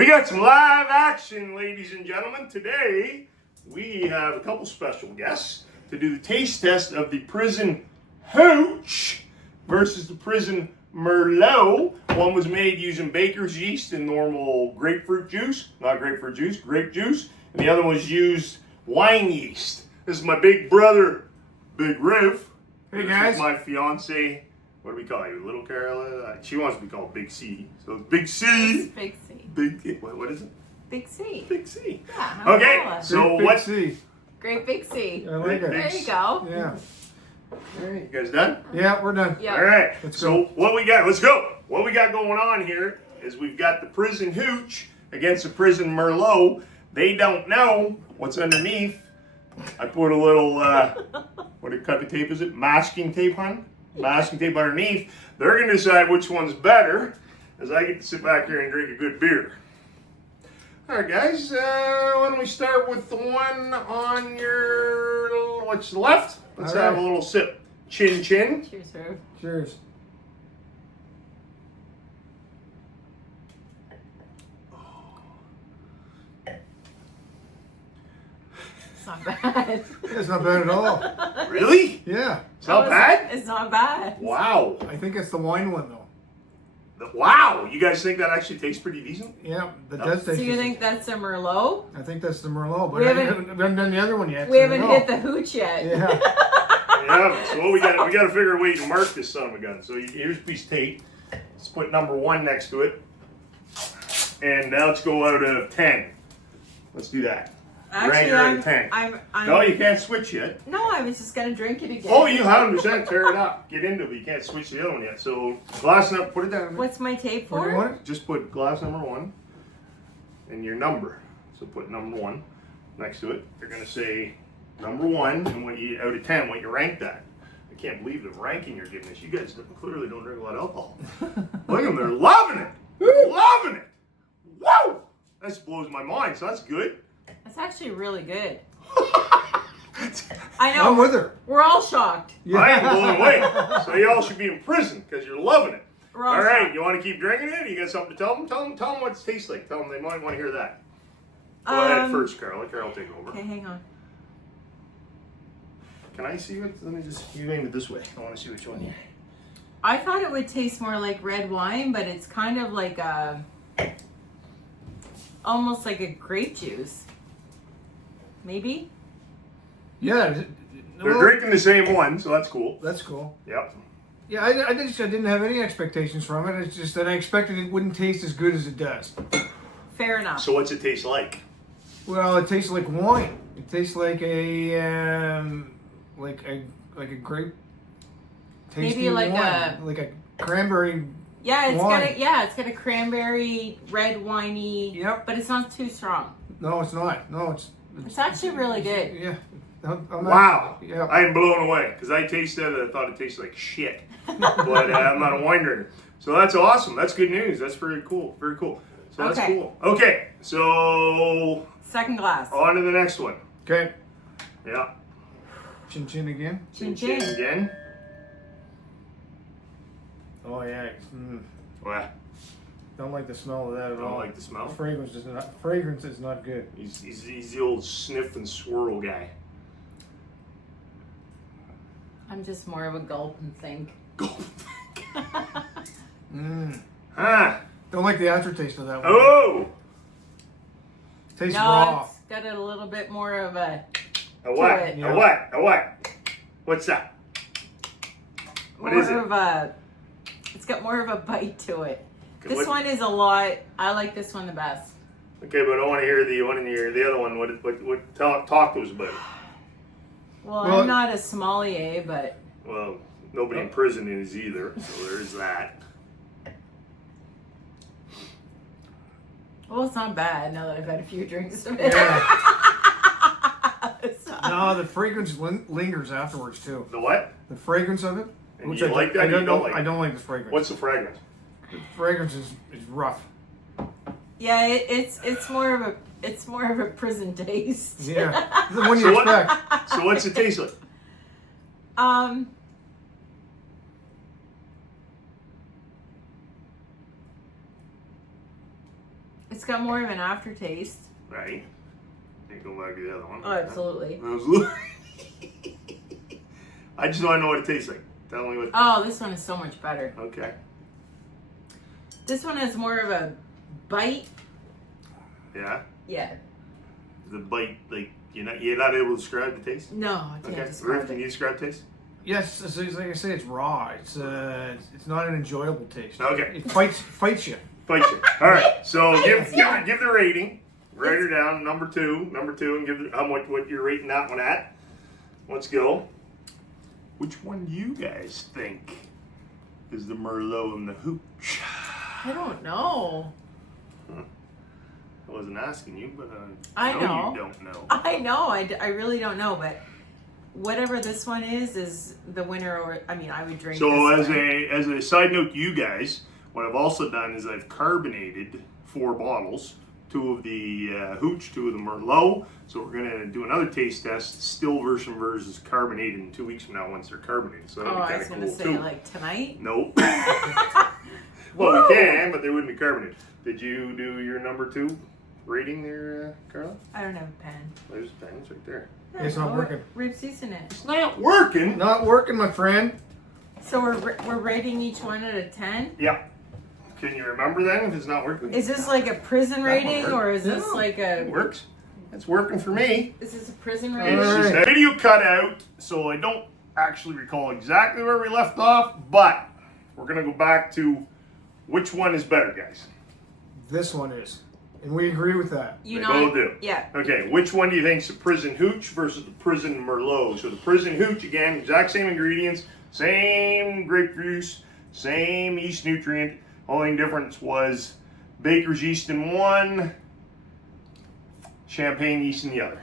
We got some live action, ladies and gentlemen. Today, we have a couple special guests to do the taste test of the Prison Hooch versus the Prison Merlot. One was made using baker's yeast and normal grapefruit juice, not grapefruit juice, grape juice. And the other one was used wine yeast. This is my big brother, Big Riv. Hey guys. This is my fiance. What do we call you? Little Carla? She wants to be called Big C. So it's Big C. It's Big C. What is it? Big C. Big C. Yeah. Okay, so Big what's... C. Great Big C. I like it. There you go. Yeah. All right, you guys done? Yeah, we're done. Yeah. All right, Let's so go. what we got, let's go. What we got going on here is we've got the Prison Hooch against the Prison Merlot. They don't know what's underneath. I put a little, what type of tape is it? Masking tape, hon? Masking tape underneath. They're going to decide which one's better as I get to sit back here and drink a good beer. All right, guys, why don't we start with the one on your, what's left? Let's All have right. a little sip. Chin chin. Cheers, sir. Cheers. It's not bad. It's not bad at all. Really? Yeah. It's not bad? It's not bad. Wow. I think it's the wine one though. Wow. You guys think that actually tastes pretty decent? Yeah, that does taste. So you think that's a Merlot? I think that's the Merlot, but We I haven't- haven't done the other one yet. We so I haven't don't know. hit the hooch yet. Yeah. Yeah. So what we got to figure a way to mark this son of a gun. So here's a piece of tape. Let's put number 1 next to it. And now let's go out of 10. Let's do that. Actually, Rank her out of 10. I'm No, you can't switch yet. No, I was just gonna drink it again. Oh, you 100% tear it up. Get into it. You can't switch the other one yet. So glass number, put it down. What's my tape What do you for? want? Just put glass number 1 and your number. So put number 1 next to it. You're gonna say number 1 and what you out of 10, what you rank that. I can't believe the ranking you're giving us. You guys clearly don't drink a lot of alcohol. Look at them, they're loving it. Loving it. Whoa! That just blows my mind. So that's good. That's actually really good. I know. I'm with her. We're all shocked. I am blown away. So y'all should be in prison because you're loving it. We're all All right, shocked. you want to keep drinking it? You got something to tell them? Tell them what it tastes like. Tell them they might want to hear that. Go ahead first, Carol. Let Carol take over. Okay, hang on. Can I see it? Let me just, you aim it this way. I want to see which one you. I thought it would taste more like red wine, but it's kind of like a, almost like a grape juice. Maybe? Yeah. They're drinking the same one, so that's cool. That's cool. Yep. Yeah, I didn't have any expectations from it. It's just that I expected it wouldn't taste as good as it does. Fair enough. So what's it taste like? Well, it tastes like wine. It tastes like a grape. Tasty Maybe like wine. Like a cranberry. Yeah, it's wine. got a cranberry, red winey. Yep. But it's not too strong. No, it's not. No, It's actually really good. Yeah. I'm Wow. Yeah. I am blown away because I tasted it. I thought it tasted like shit. But I'm not a wine drinker. So that's awesome. That's good news. That's very cool. Very cool. So that's Okay. cool. Okay. So Second glass. on to the next one. Okay. Yeah. Chin chin again. Chin Chin chin. again. Oh yeah. Well, Don't like the smell of that at I all. don't like the smell. The fragrance is not good. He's the old sniff and swirl guy. I'm just more of a gulp and think. Ah. Don't like the aftertaste of that one. Oh. Tastes No, raw. it's got a little bit more of a. A what? it. A what? A what? What's that? What more is it? of a. It's got more of a bite to it. Okay, This one is a lot. I like this one the best. Okay, but I want to hear the one in the other one. What talk to us about it. Well, Well, I'm not a sommelier, but Well, nobody in prison is either, so there's that. well, it's not bad now that I've had a few drinks of it. Yeah. It's not- No, the fragrance lingers afterwards too. The what? The fragrance of it. And you like that? I You don't, don't like it? I don't like the fragrance. What's the fragrance? The fragrance is rough. Yeah, it's more of a prison taste. Yeah. The one you So what- expect. So what's it taste like? It's got more of an aftertaste. Right. Can't go back to the other one. Oh, absolutely. I just want to know what it tastes like. Tell me what. Oh, this one is so much better. Okay. This one has more of a bite. Yeah. Yeah. The bite, like you're not able to describe the taste. No, I can't Okay. describe Riff, can you it. describe taste? Yes, it's like I say, it's raw. It's not an enjoyable taste. Okay. It fights you. Fight you. All right. So give the rating. Write her down. Number two, and give what you're rating that one at. Let's go. Which one do you guys think is the Merlot and the Hooch? I don't know. I wasn't asking you, but I know. You don't know. I know. I really don't know, but whatever this one is the winner. Or I mean, I would drink. So this as a side note to you guys, what I've also done is I've carbonated 4 bottles. 2 of the Hooch, 2 of the Merlot. So we're gonna do another taste test, still version versus carbonated in 2 weeks from now once they're carbonated. So that'll be I kind was of gonna cool say too. like tonight. Nope. Well, we can, but they wouldn't be carbonated. Did you do your number 2 rating there, Carla? I don't have a pen. There's the pen, it's right there. It's not working. Ribs in it. It's not working. Not working, my friend. So we're rating each one at a 10. Yeah. Can you remember then if it's not working? Is this like a prison rating work. or is this No, like It a? works. It's working for me. Is this a prison It's rating? just a video cut out, so I don't actually recall exactly where we left off, but we're going to go back to which one is better, guys. This one is, and we agree with that. You They know. both do. Yeah. Okay, which one do you think is the Prison Hooch versus the Prison Merlot? So the Prison Hooch, again, exact same ingredients, same grape juice, same yeast nutrient. Only difference was baker's yeast in one, champagne yeast in the other.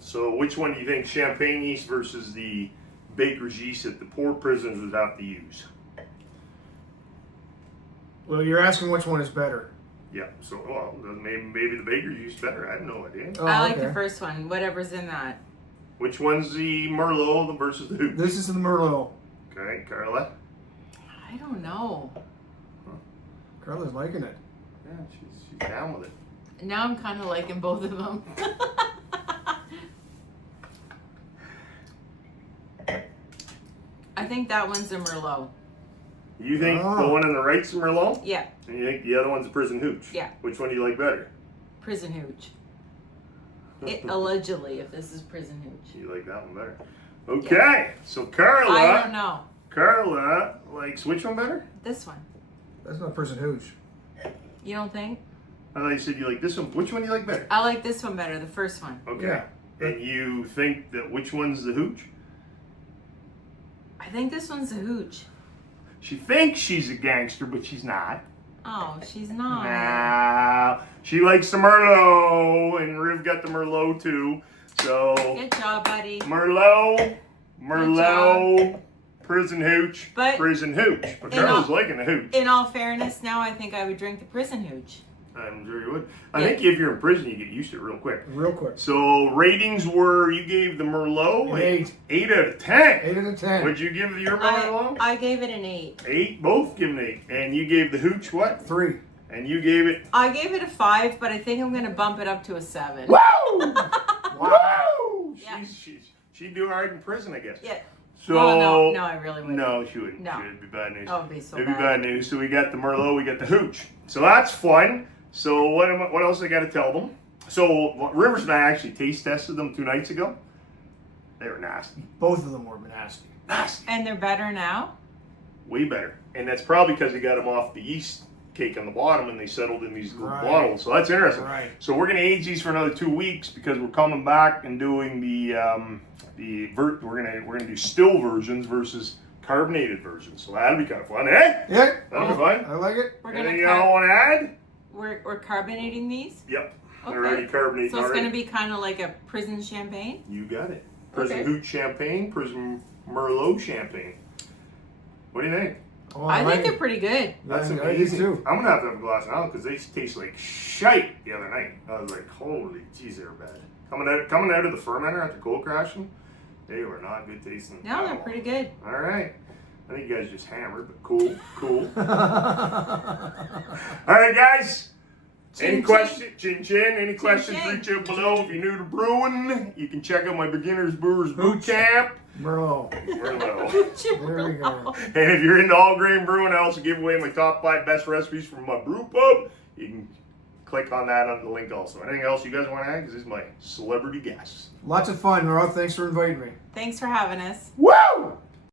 So which one do you think, champagne yeast versus the baker's yeast that the poor prisoners would have to use? Well, you're asking which one is better. Yeah, so well, maybe the baker's yeast better. I have no idea. Oh, I like okay. the first one. Whatever's in that. Which one's the Merlot versus the Hooch? This is the Merlot. Okay, Carla. I don't know. Carla's liking it. Yeah, she's down with it. Now I'm kind of liking both of them. I think that one's a Merlot. You think the Oh. one on the right's the Merlot? Yeah, And you think the other one's the Prison Hooch? Yeah. Which one do you like better? prison hooch. Allegedly, if this is prison hooch. You like that one better. Okay, so Carla. I don't know. Carla likes which one better? This one. That's not Prison Hooch. You don't think? I thought you said you like this one. Which one do you like better? I like this one better, the first one. Okay. Yeah. And you think that which one's the Hooch? I think this one's a hooch. She thinks she's a gangster, but she's not. Oh, she's not. Nah. She likes the Merlot, and Riv got the Merlot too. So Good job, buddy. Merlot, Prison Hooch, But- Prison Hooch. But In Carla's all- liking the Hooch. In all fairness, now I think I would drink the prison hooch. I'm sure you would. I Yeah. think if you're in prison, you get used to it real quick. Real quick. So ratings were, you gave the Merlot An 8. 8 out of 10. 8 out of 10. What'd you give your Merlot? I gave it an 8. 8, both give an 8. And you gave the Hooch what? 3. And you gave it. I gave it a 5, but I think I'm going to bump it up to a 7. Woo! Wow. Woo! Yeah. She'd do hard in prison, I guess. Yeah. So Well, no, I really wouldn't. no, she wouldn't. No. It'd be bad news. That would be so It'd be bad. bad news. So we got the Merlot, we got the Hooch. So that's fun. So what else I got to tell them? So Rivers and I actually taste tested them 2 nights ago. They were nasty. Both of them were nasty. Nasty. And they're better now? Way better. And that's probably because they got them off the yeast cake on the bottom and they settled in these little Right. bottles. So that's interesting. Right. So we're going to age these for another 2 weeks because we're coming back and doing we're going to do still versions versus carbonated versions. So that'll be kind of fun, eh? Yeah. That'll be fun. I like it. We're going Anything to y'all want to add? we're carbonating these? Yep. They're Okay. already carbonated. So it's already. going to be kind of like a prison champagne? You got it. Prison Okay. Hooch champagne, Prison Merlot champagne. What do you think? Oh, I like think they're it. pretty good. That's Yeah, I do amazing. too. I'm gonna have to have a glass now because they taste like shite the other night. I was like, holy jeez, they're bad. Coming out of the fermenter after cold crashing, they were not good tasting. No, at they're all. pretty good. All right. I think you guys just hammered, but cool, cool. All right, guys. Any questions, Chin Chin? Any questions, Chin. reach out below. If you're new to brewing, you can check out my Beginners Brewers Bootcamp. Merlot. Merlot. There we go. And if you're into all grain brewing, I also give away my top 5 best recipes from my brew pub. You can click on that on the link also. Anything else you guys want to add? Because this is my celebrity guest. Lots of fun, Rob. Thanks for inviting me. Thanks for having us. Woo!